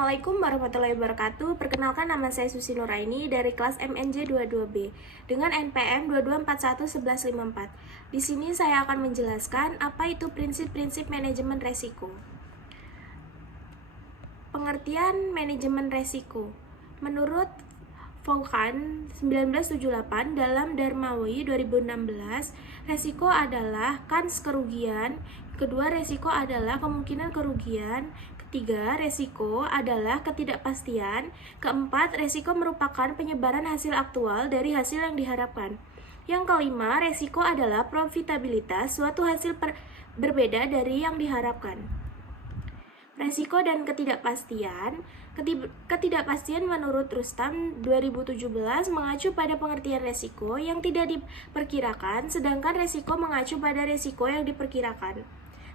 Assalamualaikum warahmatullahi wabarakatuh. Perkenalkan, nama saya Susi Nuraini dari kelas MNJ 22B dengan NPM 22411154. Di sini saya akan menjelaskan apa itu prinsip-prinsip manajemen resiko. Pengertian manajemen resiko. Menurut Vaughan 1978 dalam Darmawi 2016, resiko adalah kans kerugian, kedua resiko adalah kemungkinan kerugian, ketiga resiko adalah ketidakpastian, keempat resiko merupakan penyebaran hasil aktual dari hasil yang diharapkan. Yang kelima, resiko adalah profitabilitas suatu hasil berbeda dari yang diharapkan. Resiko dan ketidakpastian. Ketidakpastian menurut Rustam 2017 mengacu pada pengertian resiko yang tidak diperkirakan, sedangkan resiko mengacu pada resiko yang diperkirakan.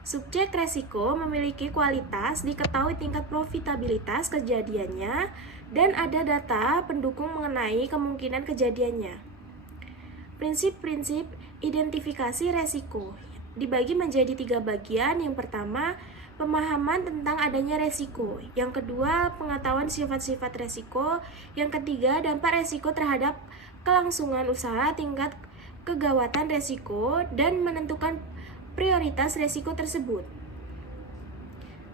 Subjek resiko memiliki kualitas, diketahui tingkat profitabilitas kejadiannya, dan ada data pendukung mengenai kemungkinan kejadiannya. Prinsip-prinsip identifikasi resiko dibagi menjadi 3 bagian. Yang pertama, pemahaman tentang adanya resiko. Yang kedua, pengetahuan sifat-sifat resiko. Yang ketiga, dampak resiko terhadap kelangsungan usaha, tingkat kegawatan resiko, dan menentukan prioritas resiko tersebut.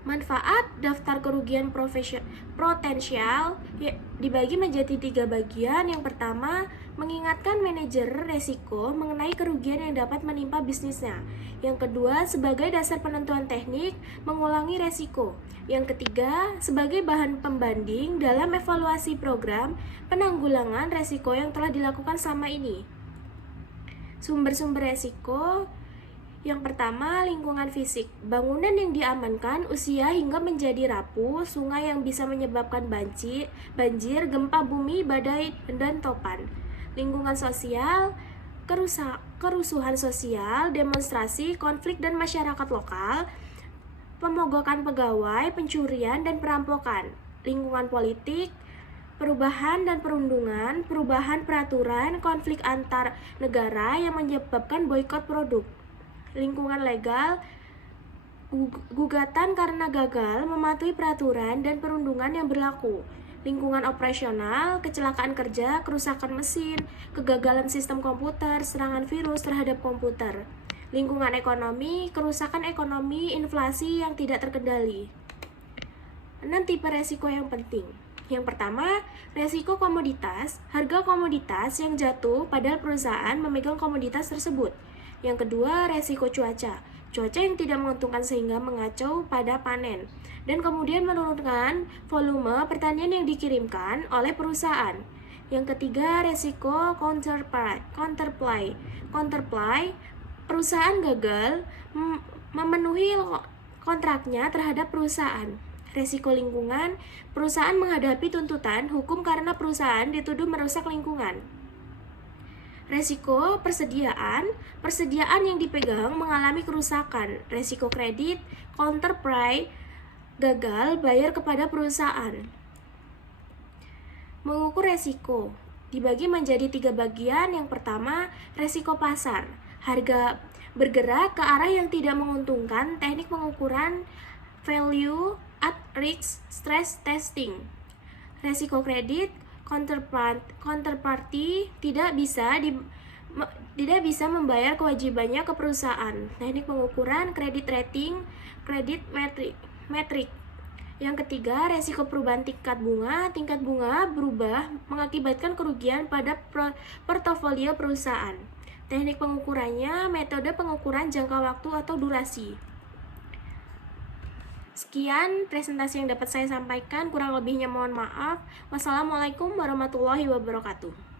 Manfaat daftar kerugian potensial dibagi menjadi 3 bagian. Yang pertama, mengingatkan manajer resiko mengenai kerugian yang dapat menimpa bisnisnya. Yang kedua, sebagai dasar penentuan teknik mengulangi resiko. Yang ketiga, sebagai bahan pembanding dalam evaluasi program penanggulangan resiko yang telah dilakukan selama ini. Sumber-sumber resiko. Yang pertama, lingkungan fisik. Bangunan yang diamankan usia hingga menjadi rapuh, sungai yang bisa menyebabkan banjir, gempa bumi, badai, dan topan. Lingkungan sosial, kerusuhan sosial, demonstrasi, konflik dan masyarakat lokal, pemogokan pegawai, pencurian, dan perampokan. Lingkungan politik, perubahan dan perundungan, perubahan peraturan, konflik antar negara yang menyebabkan boikot produk. Lingkungan legal, gugatan karena gagal mematuhi peraturan dan perundungan yang berlaku. Lingkungan operasional, kecelakaan kerja, kerusakan mesin, kegagalan sistem komputer, serangan virus terhadap komputer. Lingkungan ekonomi, kerusakan ekonomi, inflasi yang tidak terkendali. 6 tipe resiko yang penting. Yang pertama, resiko komoditas, harga komoditas yang jatuh padahal perusahaan memegang komoditas tersebut. Yang kedua, resiko cuaca yang tidak menguntungkan sehingga mengacau pada panen, dan kemudian menurunkan volume pertanian yang dikirimkan oleh perusahaan. Yang ketiga, resiko counterplay. Perusahaan gagal memenuhi kontraknya terhadap perusahaan. Resiko lingkungan, perusahaan menghadapi tuntutan hukum karena perusahaan dituduh merusak lingkungan. Resiko persediaan yang dipegang mengalami kerusakan. Resiko kredit, counterplay, gagal bayar kepada perusahaan. Mengukur resiko dibagi menjadi 3 bagian. Yang pertama, resiko pasar. Harga bergerak ke arah yang tidak menguntungkan. Teknik pengukuran value at risk stress testing. Resiko kredit, counterparty tidak bisa membayar kewajibannya ke perusahaan. Teknik pengukuran kredit rating, kredit metrik. Yang ketiga, resiko perubahan tingkat bunga berubah mengakibatkan kerugian pada portofolio perusahaan. Teknik pengukurannya, metode pengukuran jangka waktu atau durasi. Sekian presentasi yang dapat saya sampaikan, kurang lebihnya mohon maaf. Wassalamualaikum warahmatullahi wabarakatuh.